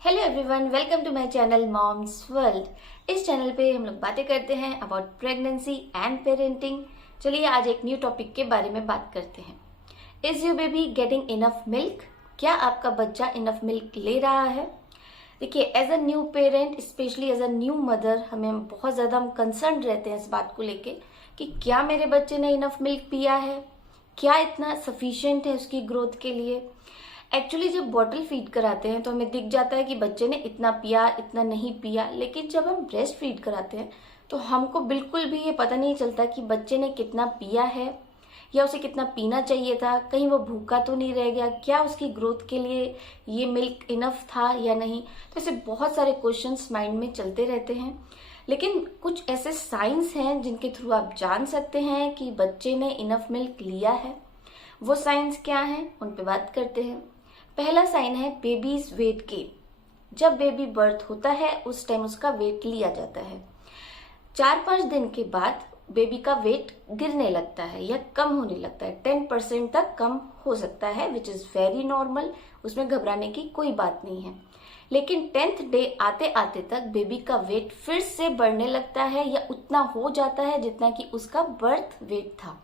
Hello everyone, welcome to my channel moms world. इस channel पे हम लोग बातें करते हैं अबाउट प्रेगनेंसी एंड पेरेंटिंग। चलिए आज एक न्यू टॉपिक के बारे में बात करते हैं। Is your baby getting enough milk? क्या आपका बच्चा इनफ मिल्क ले रहा है? देखिए, as a new parent, especially as a new mother, हमें बहुत ज़्यादा हम कंसर्न रहते हैं इस बात को लेके कि क्या मेरे बच्चे ने इनफ मिल्क पिया है, क्या इतना सफिशिएंट है उसकी ग्रोथ के लिए। एक्चुअली जब बॉटल फीड कराते हैं तो हमें दिख जाता है कि बच्चे ने इतना पिया, इतना नहीं पिया, लेकिन जब हम ब्रेस्ट फीड कराते हैं तो हमको बिल्कुल भी ये पता नहीं चलता कि बच्चे ने कितना पिया है या उसे कितना पीना चाहिए था, कहीं वो भूखा तो नहीं रह गया, क्या उसकी ग्रोथ के लिए ये मिल्क इनफ था या नहीं। तो ऐसे बहुत सारे क्वेश्चंस माइंड में चलते रहते हैं, लेकिन कुछ ऐसे साइंस हैं जिनके थ्रू आप जान सकते हैं कि बच्चे ने इनफ मिल्क लिया है। वो साइंस क्या हैं, उन पे बात करते हैं। पहला साइन है बेबीज वेट गेन। जब बेबी बर्थ होता है उस टाइम उसका वेट लिया जाता है। 4-5 दिन के बाद बेबी का वेट गिरने लगता है या कम होने लगता है, 10% तक कम हो सकता है, विच इज वेरी नॉर्मल। उसमें घबराने की कोई बात नहीं है। लेकिन 10th डे आते आते तक बेबी का वेट फिर से बढ़ने लगता है या उतना हो जाता है जितना कि उसका बर्थ वेट था।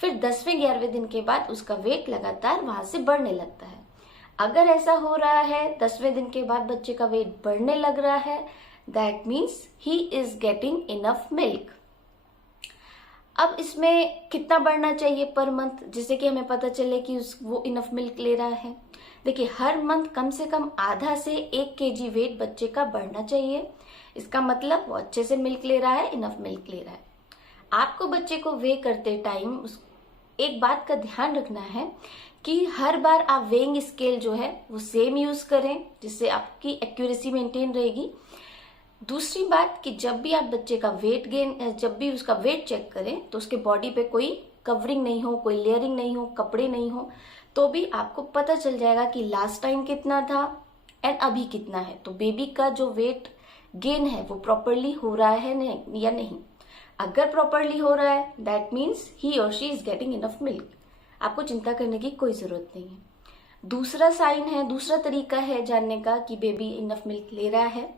फिर 10वें-11वें दिन के बाद उसका वेट लगातार वहां से बढ़ने लगता है। अगर ऐसा हो रहा है, 10वें दिन के बाद बच्चे का वेट बढ़ने लग रहा है, that means he is getting enough milk. अब इसमें कितना बढ़ना चाहिए पर मंथ, जिससे कि हमें पता चले कि वो इनफ मिल्क ले रहा है। देखिए, हर मंथ कम से कम आधा से 1 kg वेट बच्चे का बढ़ना चाहिए। इसका मतलब वो अच्छे से मिल्क ले रहा है, इनफ मिल्क ले रहा है। आपको बच्चे को वे करते टाइम एक बात का ध्यान रखना है कि हर बार आप वेइंग स्केल जो है वो सेम यूज करें, जिससे आपकी एक्यूरेसी मेंटेन रहेगी। दूसरी बात कि जब भी आप बच्चे का जब भी उसका वेट चेक करें तो उसके बॉडी पे कोई कवरिंग नहीं हो, कोई लेयरिंग नहीं हो, कपड़े नहीं हो, तो भी आपको पता चल जाएगा कि लास्ट टाइम कितना था एंड अभी कितना है। तो बेबी का जो वेट गेन है वो प्रॉपरली हो रहा है या नहीं। अगर प्रॉपरली हो रहा है, दैट मीन्स ही और she is getting enough milk. आपको चिंता करने की कोई जरूरत नहीं है। दूसरा तरीका है जानने का कि बेबी इनफ मिल्क ले रहा है,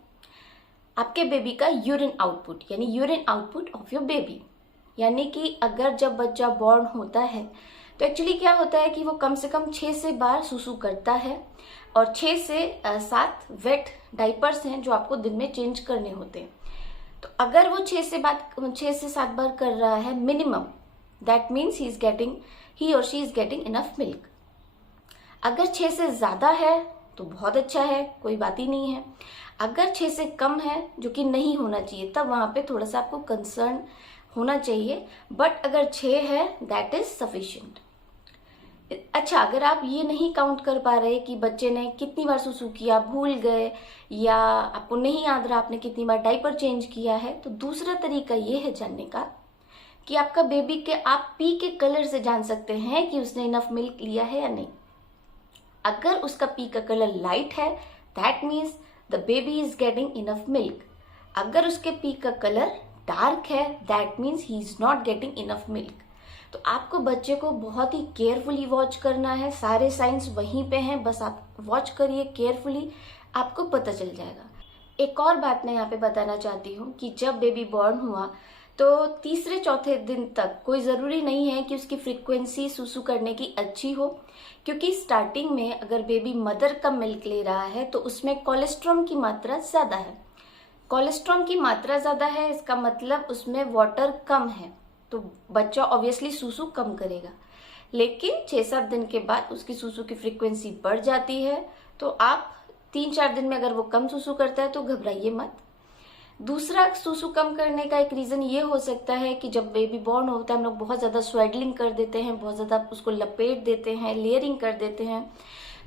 आपके बेबी का यूरिन आउटपुट, यानी urine output of your baby. यानी कि अगर जब बच्चा बॉर्न होता है तो एक्चुअली क्या होता है कि वो कम से कम 6 से बार सुसु करता है और 6 से 7 वेट डाइपर्स हैं जो आपको दिन में चेंज करने होते हैं। तो अगर वो 6 से 7 बार कर रहा है मिनिमम, दैट मीन्स ही और she is getting enough milk. अगर 6 से ज्यादा है तो बहुत अच्छा है, कोई बात ही नहीं है। अगर 6 से कम है, जो कि नहीं होना चाहिए, तब वहां पे थोड़ा सा आपको कंसर्न होना चाहिए। बट अगर 6 है, दैट इज सफिशिएंट। अच्छा, अगर आप ये नहीं काउंट कर पा रहे कि बच्चे ने कितनी बार सुसु किया, भूल गए, या आपको नहीं याद रहा आपने कितनी बार डायपर चेंज किया है, तो दूसरा तरीका ये है जानने का कि आपका बेबी के आप पी के कलर से जान सकते हैं कि उसने इनफ मिल्क लिया है या नहीं। अगर उसका पी का कलर लाइट है, that means the baby is getting enough milk. अगर उसके पी का कलर डार्क है, that means he is not getting enough milk. तो आपको बच्चे को बहुत ही केयरफुली वॉच करना है। सारे साइंस वहीं पे हैं, बस आप वॉच करिए केयरफुली, आपको पता चल जाएगा। एक और बात मैं यहाँ पे बताना चाहती हूँ कि जब बेबी बॉर्न हुआ तो तीसरे चौथे दिन तक कोई जरूरी नहीं है कि उसकी फ्रीक्वेंसी सुसु करने की अच्छी हो, क्योंकि स्टार्टिंग में अगर बेबी मदर का मिल्क ले रहा है तो उसमें कोलेस्ट्रॉल की मात्रा ज्यादा है। कोलेस्ट्रॉल की मात्रा ज्यादा है, इसका मतलब उसमें वाटर कम है, तो बच्चा ऑब्वियसली सुसु कम करेगा। लेकिन 6-7 दिन के बाद उसकी सुसु की फ्रीक्वेंसी बढ़ जाती है, तो आप 3-4 दिन में अगर वो कम सुसु करता है तो घबराइए मत। दूसरा, सुसु कम करने का एक रीजन ये हो सकता है कि जब बेबी बॉर्न होता है हम लोग बहुत ज्यादा स्वेडलिंग कर देते हैं, बहुत ज्यादा उसको लपेट देते हैं, लेयरिंग कर देते हैं।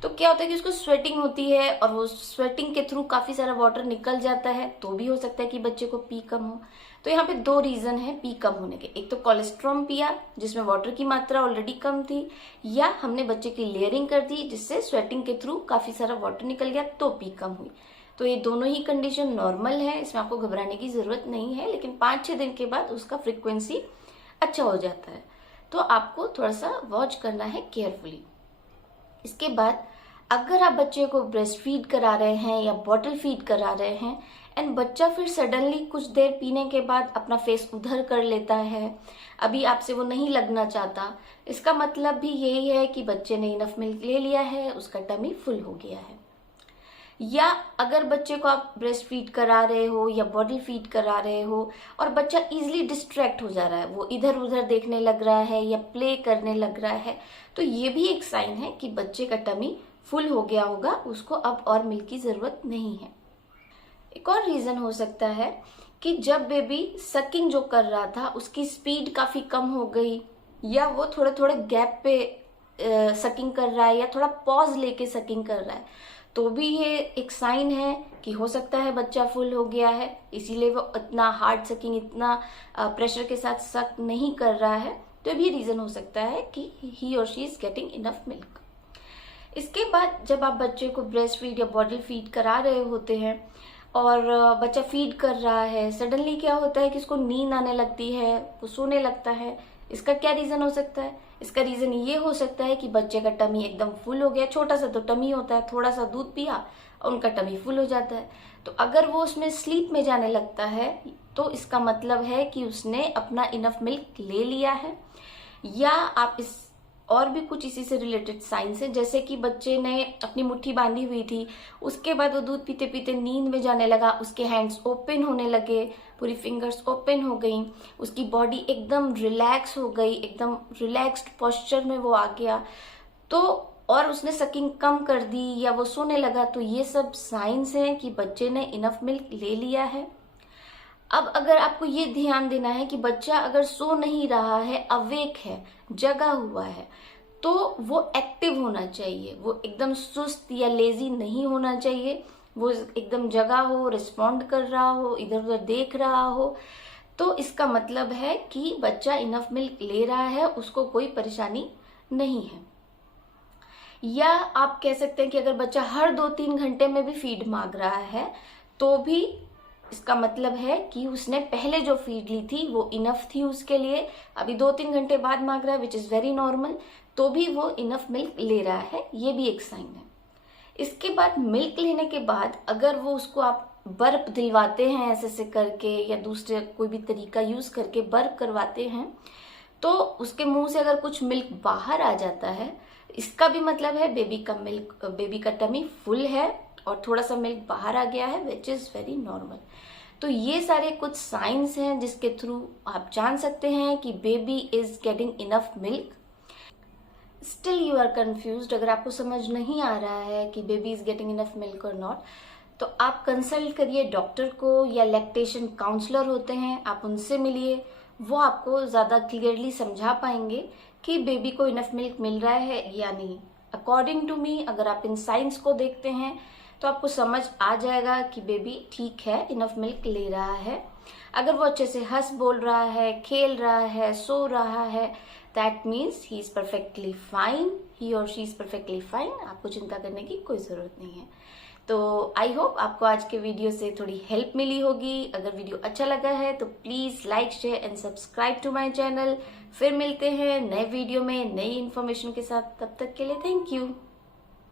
तो क्या होता है कि उसको स्वेटिंग होती है और वो स्वेटिंग के थ्रू काफी सारा वाटर निकल जाता है, तो भी हो सकता है कि बच्चे को पी कम हो। तो यहाँ पे 2 रीजन है पी कम होने के। एक तो कोलेस्ट्रॉल पिया जिसमें वाटर की मात्रा ऑलरेडी कम थी, या हमने बच्चे की लेयरिंग कर दी जिससे स्वेटिंग के थ्रू काफी सारा वाटर निकल गया तो पी कम हुई। तो ये दोनों ही कंडीशन नॉर्मल है, इसमें आपको घबराने की जरूरत नहीं है। लेकिन 5-6 दिन के बाद उसका फ्रीक्वेंसी अच्छा हो जाता है, तो आपको थोड़ा सा वॉच करना है केयरफुली। इसके बाद अगर आप बच्चे को ब्रेस्ट फीड करा रहे हैं या बॉटल फीड करा रहे हैं एंड बच्चा फिर सडनली कुछ देर पीने के बाद अपना फेस उधर कर लेता है, अभी आपसे वो नहीं लगना चाहता, इसका मतलब भी यही है कि बच्चे ने इनफ मिल्क ले लिया है, उसका टमी फुल हो गया है। या अगर बच्चे को आप ब्रेस्ट फीड करा रहे हो या बॉटल फीड करा रहे हो और बच्चा इजीली डिस्ट्रैक्ट हो जा रहा है, वो इधर उधर देखने लग रहा है या प्ले करने लग रहा है, तो ये भी एक साइन है कि बच्चे का टमी फुल हो गया होगा, उसको अब और मिल्क की जरूरत नहीं है। एक और रीजन हो सकता है कि जब बेबी सकिंग जो कर रहा था उसकी स्पीड काफी कम हो गई, या वो थोड़े थोड़े गैप पे सकिंग कर रहा है या थोड़ा पॉज लेके सकिंग कर रहा है, तो भी ये एक साइन है कि हो सकता है बच्चा फुल हो गया है, इसीलिए वो इतना हार्ड सकिंग, इतना प्रेशर के साथ सक नहीं कर रहा है। तो ये भी रीजन हो सकता है कि ही और she is getting enough milk. इसके बाद जब आप बच्चे को ब्रेस्ट फीड या बॉटल फीड करा रहे होते हैं और बच्चा फीड कर रहा है, सडनली क्या होता है कि उसको नींद आने लगती है, वो सोने लगता है, इसका क्या रीजन हो सकता है? इसका रीजन ये हो सकता है कि बच्चे का टमी एकदम फुल हो गया, छोटा सा तो टमी होता है, थोड़ा सा दूध पिया और उनका टमी फुल हो जाता है। तो अगर वो उसमें स्लीप में जाने लगता है तो इसका मतलब है कि उसने अपना इनफ मिल्क ले लिया है। या आप इस और भी कुछ इसी से रिलेटेड साइंस है, जैसे कि बच्चे ने अपनी मुट्ठी बांधी हुई थी, उसके बाद वो दूध पीते पीते नींद में जाने लगा, उसके हैंड्स ओपन होने लगे, पूरी फिंगर्स ओपन हो गई, उसकी बॉडी एकदम रिलैक्स हो गई, एकदम रिलैक्स्ड पोस्चर में वो आ गया, तो और उसने सकिंग कम कर दी या वो सोने लगा, तो ये सब साइंस हैं कि बच्चे ने इनफ मिल्क ले लिया है। अब अगर आपको ये ध्यान देना है कि बच्चा अगर सो नहीं रहा है, अवेक है, जगा हुआ है, तो वो एक्टिव होना चाहिए, वो एकदम सुस्त या लेजी नहीं होना चाहिए, वो एकदम जगा हो, रिस्पॉन्ड कर रहा हो, इधर उधर देख रहा हो, तो इसका मतलब है कि बच्चा इनफ मिल्क ले रहा है, उसको कोई परेशानी नहीं है। या आप कह सकते हैं कि अगर बच्चा हर 2-3 घंटे में भी फीड मांग रहा है तो भी इसका मतलब है कि उसने पहले जो फीड ली थी वो इनफ थी उसके लिए, अभी 2-3 घंटे बाद मांग रहा है, विच इज वेरी नॉर्मल, तो भी वो इनफ मिल्क ले रहा है, ये भी एक साइन है। इसके बाद मिल्क लेने के बाद अगर वो उसको आप बर्फ दिलवाते हैं ऐसे से करके या दूसरे कोई भी तरीका यूज करके बर्फ करवाते हैं, तो उसके मुंह से अगर कुछ मिल्क बाहर आ जाता है, इसका भी मतलब है बेबी का टमी फुल है और थोड़ा सा मिल्क बाहर आ गया है, विच इज वेरी नॉर्मल। तो ये सारे कुछ साइंस हैं जिसके थ्रू आप जान सकते हैं कि baby is getting enough milk. Still you are confused, अगर आपको समझ नहीं आ रहा है कि baby is getting enough milk और नॉट, तो आप कंसल्ट करिए डॉक्टर को या लैक्टेशन काउंसलर होते हैं, आप उनसे मिलिए, वो आपको ज्यादा क्लियरली समझा पाएंगे कि बेबी को इनफ मिल्क मिल रहा है या नहीं। अकॉर्डिंग टू मी, अगर आप इन साइंस को देखते हैं तो आपको समझ आ जाएगा कि बेबी ठीक है, इनफ मिल्क ले रहा है। अगर वो अच्छे से हंस बोल रहा है, खेल रहा है, सो रहा है, that means he is perfectly fine, he और शी इज परफेक्टली फाइन, आपको चिंता करने की कोई जरूरत नहीं है। तो आई होप आपको आज के वीडियो से थोड़ी हेल्प मिली होगी। अगर वीडियो अच्छा लगा है तो please like, share and subscribe to my channel. फिर मिलते हैं नए वीडियो में नई इन्फॉर्मेशन के साथ, तब तक के लिए थैंक यू।